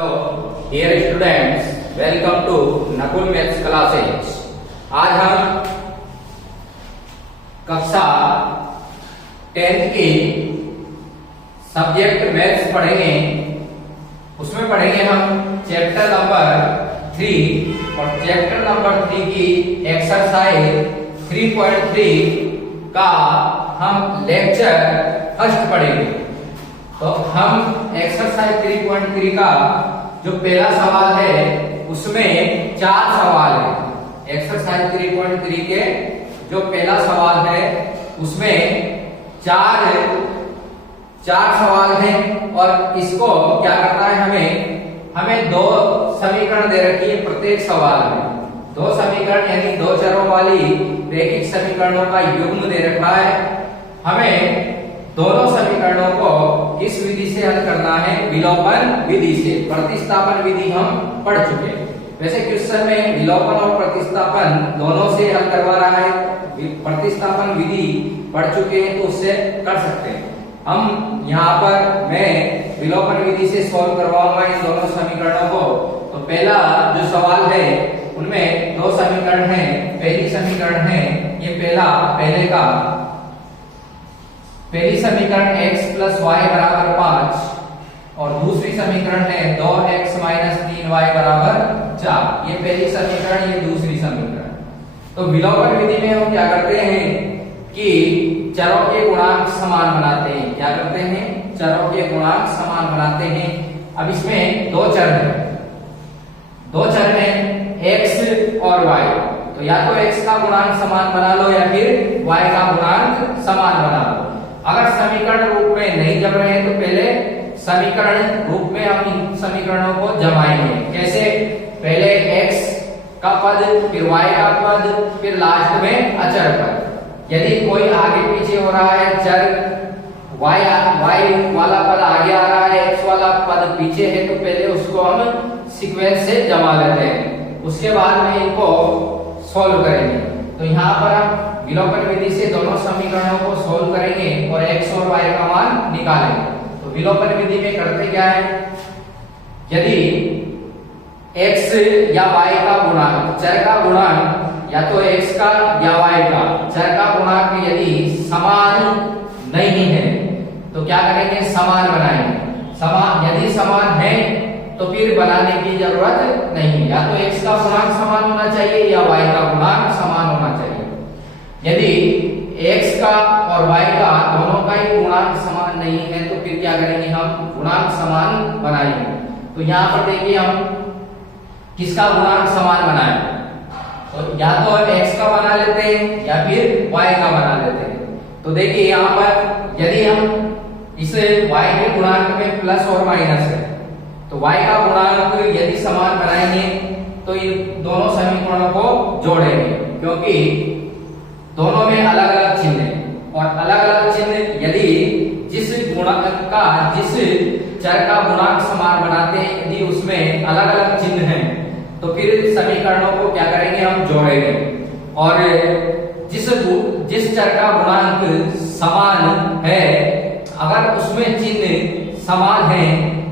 Hello dear students, welcome to Nakul maths classes. आज हम कक्षा 10th की सब्जेक्ट मैथ्स पढ़ेंगे। उसमें पढ़ेंगे हम चैप्टर नंबर 3 और चैप्टर नंबर 3 की एक्सरसाइज 3.3 का हम लेक्चर फर्स्ट पढ़ेंगे। तो हम एक्सरसाइज 3.3 का जो पहला सवाल है उसमें 4 सवाल है। एक्सरसाइज 3.3 के जो पहला सवाल है उसमें चार सवाल हैं और इसको क्या करना है, हमें दो समीकरण दे रखी है प्रत्येक सवाल में। दो समीकरण यानी दो चरों वाली रैखिक समीकरणों का युग्म दे रखा है। हमें दोनों समीकरणों को किस विधि से हल करना है? विलोपन विधि से। प्रतिस्थापन विधि हम पढ़ चुके हैं। वैसे क्वेश्चन में विलोपन और प्रतिस्थापन दोनों से हल करवा रहा है। प्रतिस्थापन विधि पढ़ चुके हैं तो उससे कर सकते हैं। हम यहाँ पर मैं विलोपन विधि से सॉल्व करवाऊंगा इन दोनों समीकरणों को। तो पहला जो सवाल है उनमें दो समीकरण हैं। पहली समीकरण है ये पहली समीकरण x + y = 5 और दूसरी समीकरण है 2x - 3y = 4। ये पहली समीकरण, ये दूसरी समीकरण। तो विलोपन विधि में हम क्या करते हैं कि चरों के गुणांक समान बनाते हैं। क्या करते हैं? चरों के गुणांक समान बनाते हैं। अब इसमें दो चर हैं x और y। तो या तो x का गुणांक समान बना लो या फिर y का गुणांक समान बना लो। अगर समीकरण रूप में नहीं जम रहे हैं तो पहले समीकरण रूप में हम इन समीकरणों को जमाएंगे। कैसे? पहले x का पद, फिर y का पद, फिर लास्ट में अचर पद। यदि कोई आगे पीछे हो रहा है, चर y वाला पद आगे आ रहा है, x वाला पद पीछे है, तो पहले उसको हम सीक्वेंस से जमा लेते हैं। उसके बाद में इनको सॉल्व करेंगे। तो यहाँ पर हम विलोपन विधि से दोनों समीकरणों को सॉल्व करेंगे और x और y का मान निकालेंगे। तो विलोपन विधि में करते क्या है? यदि x या y का गुणांक, चर का गुणांक या तो x का या y का, चर का गुणांक यदि समान नहीं है तो क्या करेंगे? समान बनाएंगे। यदि समान है तो फिर बनाने की जरूरत नहीं। या तो x का गुणांक समान होना चाहिए या y का गुणांक समान होना चाहिए। यदि x का और y का दोनों का ही गुणांक समान नहीं है तो फिर क्या करेंगे? हम गुणांक समान बनाएंगे। तो यहाँ पर देखिए हम किसका गुणांक समान बनाएं? तो या तो x का बना लेते हैं या फिर y का बना लेते हैं। तो देखिए यहाँ पर यदि हम इसे y के गुणांक में प्लस और माइनस है तो y का गुणांक यदि समान बनाएंगे तो इन दोनों समीकरणों को जोड़ेंगे, क्योंकि दोनों में अलग अलग चिन्ह है। और अलग अलग चिन्ह यदि जिस चर का गुणांक समान बनाते हैं, यदि उसमें अलग अलग चिन्ह हैं तो फिर समीकरणों को क्या करेंगे? हम जोड़ेंगे। और जिस चर का गुणांक समान है, अगर उसमें चिन्ह समान है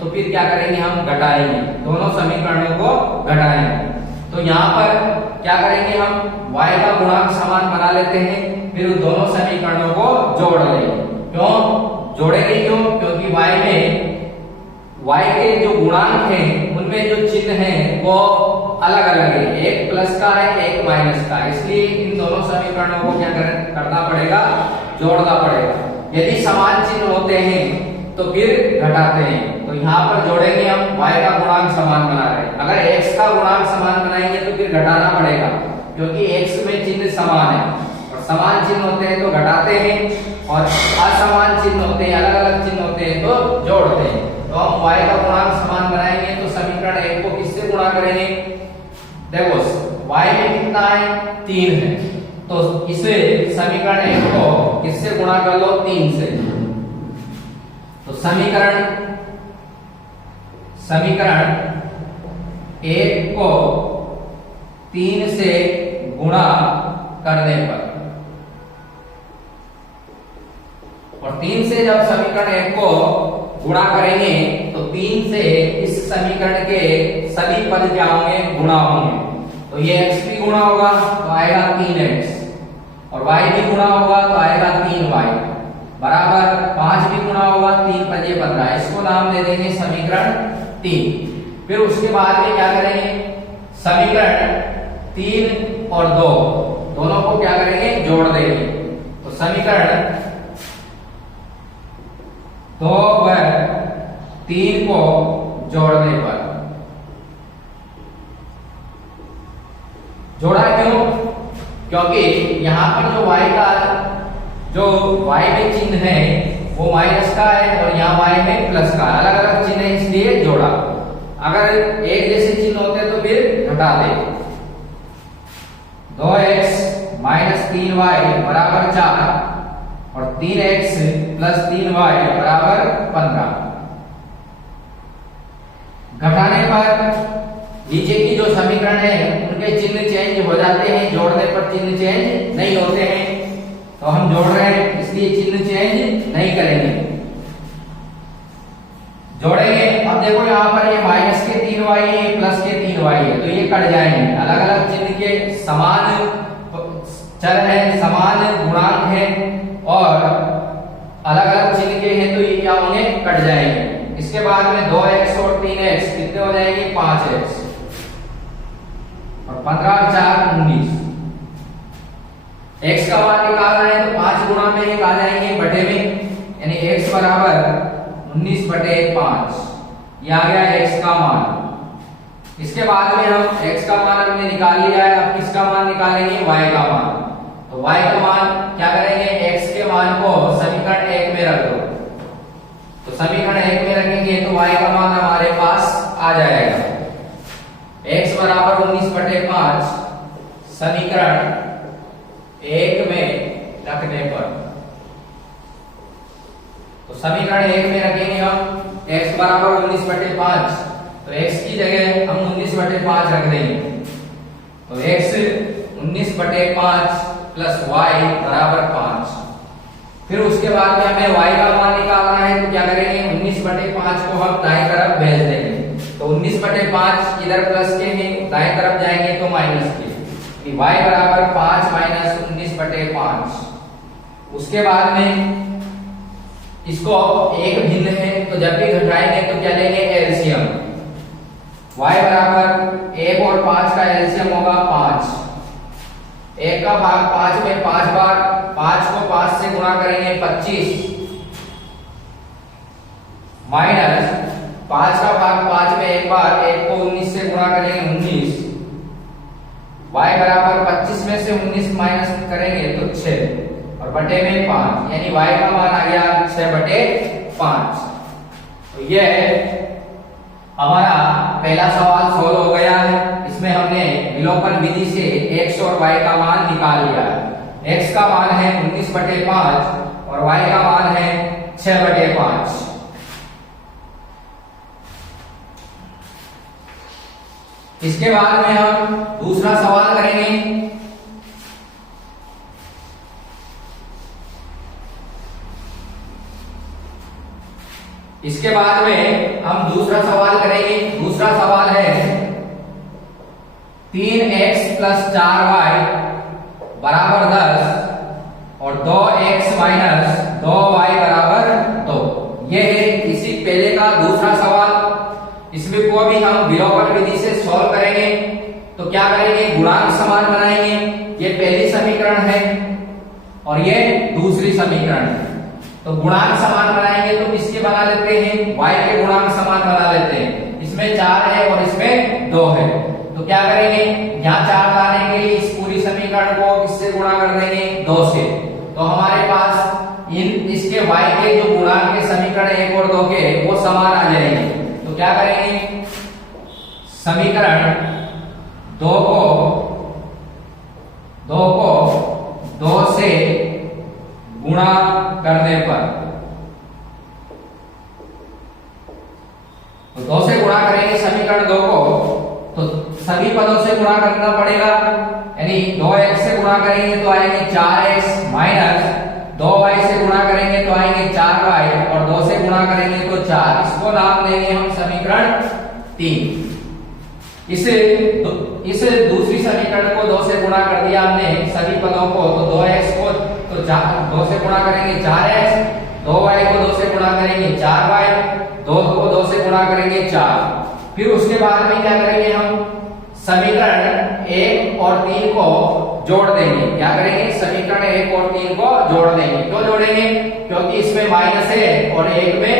तो फिर क्या करेंगे? हम घटाएंगे, दोनों समीकरणों को घटाएंगे। तो यहाँ पर क्या करेंगे? हम y का गुणांक समान बना लेते हैं, फिर दोनों समीकरणों को जोड़ लेंगे। क्यों जोड़ेंगे? क्योंकि y के जो गुणांक हैं उनमें जो चिन्ह हैं वो अलग अलग है। एक प्लस का है, एक माइनस का है। इसलिए इन दोनों समीकरणों को क्या करना पड़ेगा? जोड़ना पड़ेगा। यदि समान चिन्ह होते हैं तो फिर घटाते हैं। तो यहाँ पर जोड़ेंगे हम, y का गुणांक समान बना रहे हैं। अगर x का गुणांक समान बनाएंगे तो फिर घटाना पड़ेगा, क्योंकि x में चिन्ह समान है। और समान चिन्ह होते हैं तो घटाते हैं और असमान चिन्ह होते हैं, अलग अलग चिन्ह होते हैं तो जोड़ते हैं। तो हम y का गुणांक समान बनाएंगे तो समीकरण 1 को किससे गुणा करेंगे? देखो y में कितना है? 3 है। तो इसे समीकरण 1 को किससे गुणा कर लो? 3 से। तो समीकरण 1 को 3 से गुणा करने पर, और 3 से जब समीकरण 1 को गुणा करेंगे तो 3 से इस इस समीकरण के सभी पद क्या होंगे, गुणा होंगे। तो ये x भी गुणा होगा तो आएगा 3x, और y भी गुणा होगा तो आएगा 3y, बराबर 5 भी गुणा होगा, 3 5 15। इसको नाम दे देंगे समीकरण 3। फिर उसके बाद में क्या करेंगे, समीकरण 3 और 2 दोनों को क्या करेंगे, जोड़ देंगे। तो समीकरण 2 व 3 को जोड़ने पर, जोड़ा क्यों, क्योंकि यहाँ पर जो y का जो y में चिन्ह है वो माइनस का है और यहाँ y में प्लस का, अलग अलग चिन्ह है इसलिए जोड़ा। अगर एक जैसे चिन्ह होते तो फिर घटा दे। 2x माइनस 3y बराबर 4 और 3x प्लस 3y बराबर 15। घटाने पर नीचे की जो समीकरण है उनके चिन्ह चेंज हो जाते हैं, जोड़ने पर चिन्ह चेंज नहीं होते हैं। तो हम जोड़ रहे हैं इसलिए चिन्ह चेंज नहीं करेंगे, जोड़ेंगे। अब देखो यहाँ पर ये माइनस के 3y है, प्लस के 3y है, तो ये कट जाएंगे। अलग अलग चिन्ह के समान चर है, समान गुणांक है और अलग अलग चिन्ह के हैं, तो ये क्या होंगे, कट जाएंगे। इसके बाद में 2x और 3x कितने हो जाएंगे, 5x और 15 और 4 19। x का मान निकाल रहे हैं तो 5 गुणा में एक आ जाएंगे बटे में, यानी x बराबर 19 बटे 5, ये आ गया x का मान। इसके बाद में हम x का मान हमने निकाल लिया है, अब किसका मान निकालेंगे, y का मान। तो y का मान क्या करेंगे, x के मान को समीकरण 1 में रख दो। तो समीकरण 1 में रखेंगे तो y का मान हमारे पास आ जाएगा, x बराबर 19 बटे 5 समीकरण 1 में रखने पर। तो समीकरण 1 में रखेंगे हम x बराबर 19 बटे 5, तो x की जगह हम 19 बटे 5 रख देंगे। तो x 19 बटे 5 प्लस y बराबर 5। फिर उसके बाद में हमें y का मान निकालना है, तो क्या करेंगे, 19 बटे 5 को हम दाएं तरफ भेज देंगे। तो 19 बटे 5 इधर प्लस के हैं, दाएं तरफ जाएंगे तो माइनस के, y बराबर 5 माइनस 19 बटे 5। उसके बाद में इसको एक भिन्न है, तो जब भी घटाएंगे तो क्या लेंगे, एलसीएम। y बराबर 1 और 5 का एलसीएम होगा 5। 1 का भाग 5 में 5 बार, 5 को 5 से गुणा करेंगे 25, माइनस 5 का भाग 5 में एक बार, 1 को 19 से गुणा करेंगे 19, y बराबर 25 में से 19 माइनस करेंगे तो 6 और बटे में 5, यानी y का मान आ गया 6 बटे 5। तो ये हमारा पहला सवाल सोल्व हो गया है। इसमें हमने विलोपन विधि से x और y का मान निकाल लिया है। x का मान है 19 बटे 5 और y का मान है 6 बटे 5। इसके बाद में हम दूसरा सवाल करेंगे। इसके बाद में हम दूसरा सवाल करेंगे। दूसरा सवाल है 3x प्लस 4y बराबर 10 और 2x माइनस 2y बराबर 2। यह है इसी पहले का दूसरा सवाल। इसमें को भी हम विलोपन विधि से सॉल्व करेंगे। तो क्या करेंगे, गुणांक समान बनाएंगे। ये पहली समीकरण है और ये दूसरी समीकरण है। तो गुणांक समान बनाएंगे तो किसके बना लेते हैं, y के गुणांक समान बना लेते हैं। इसमें 4 है और इसमें 2 है। तो क्या करेंगे, यहाँ 4 लाने के लिए इस पूरी समीकरण को किससे गुणा कर देंगे, 2 से। तो हमारे पास इसके y के जो गुणांक के समीकरण 1 और 2 के वो समान आ जाएंगे। तो क्या करेंगे, समीकरण 2 से गुणा करने पर, तो 2 से गुणा करेंगे समीकरण 2 को, तो सभी पदों से गुणा करना पड़ेगा। यानी 2x से गुणा करेंगे तो आएंगे 4x माइनस 2y से गुणा करेंगे तो आएंगे 4y और 2 से गुणा करेंगे तो 4। इसको नाम देंगे हम समीकरण 3। इस दूसरी समीकरण को 2 से गुणा कर दिया हमने सभी पदों को, तो 2x को तो 2 से गुणा करेंगे 4x, 2y को 2 से गुणा करेंगे 4y, 2 को 2 से गुणा करेंगे 4। फिर उसके बाद में क्या करेंगे हम, समीकरण 1 और 3 को जोड़ देंगे। क्या करेंगे, समीकरण 1 और 3 को जोड़ देंगे। क्यों जोड़ेंगे, क्योंकि इसमें माइनस है और एक में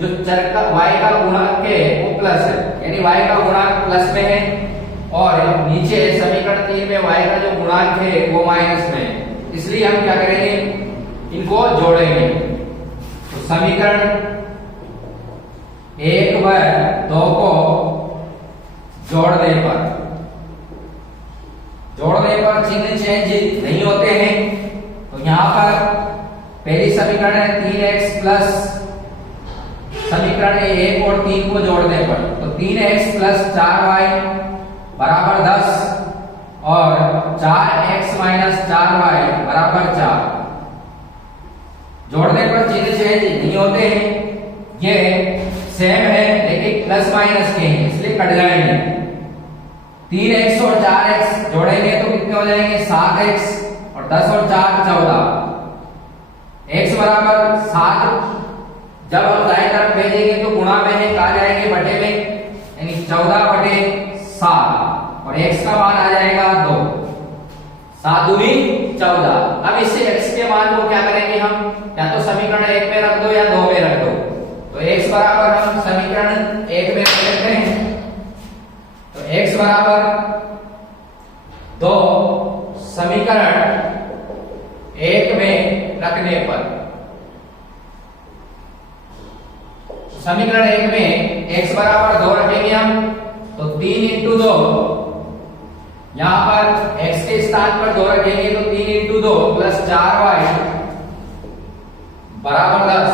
जो चर का y का गुणांक है वो प्लस है, यानी y का गुणांक प्लस में है, और नीचे समीकरण 3 में y का जो गुणांक है वो माइनस में है। इसलिए हम क्या करेंगे, इनको जोड़ेंगे। तो समीकरण 1 व 2 को जोड़ने पर चिन्ह चेंज नहीं होते हैं। तो यहाँ पर पहली समीकरण है 3x प्लस समीकरण 1 और 3 को जोड़ने पर, तो 3x प्लस 4y बराबर 10 और 4x माइनस 4y बराबर 4। जोड़ने पर चिन्ह चेंज नहीं होते हैं, ये सेम है लेकिन प्लस माइनस के हैं, इसलिए कट जाएंगे। 3x और 4x जोड़ेंगे तो कितने हो जाएंगे, 7x, और 10 और 4 14। x बराबर 7 जब हम दाएं तरफ भेजेंगे तो गुणा में है, कहा जाएंगे बटे में, यानी 14 बटे 7, और x का मान आ जाएगा 2, 7 दूनी 14। अब इससे x के मान को क्या करेंगे हम, या तो समीकरण 1 में रख दो या 2 में रख दो। तो x बराबर हम समीकरण 1 में रख लेते हैं, तो x बराबर 2 समीकरण 1 में रखने पर, समीकरण 1 में x बराबर 2 रखेंगे हम, तो 3 इंटू 2, यहां पर x के स्थान पर 2 रखेंगे तो 3 इंटू 2 प्लस 4y बराबर 10,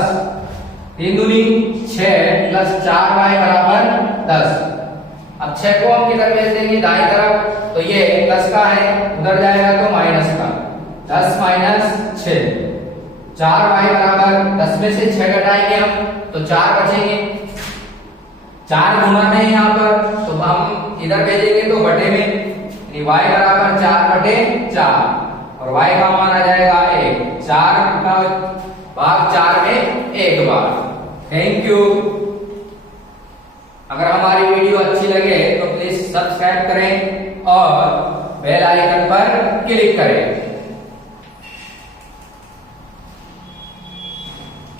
3 दूनी 6 प्लस 4y बराबर 10। अब 6 को हम किधर भेज देंगे, दाएं तरफ, तो ये प्लस का है, उधर जाएगा तो माइनस का, 10 माइनस 6, 4y बराबर 10 में से 6 घटाएंगे हम तो 4 बचेंगे। 4 गुना में है यहाँ पर, तो हम इधर भेजेंगे तो बटे में, यानी y बराबर 4 बटे 4, और y का मान आ जाएगा 1, 4 का भाग 4 में 1 बार। Thank you. अगर हमारी वीडियो अच्छी लगे तो प्लीज सब्सक्राइब करें और बेल आइकन पर क्लिक करें।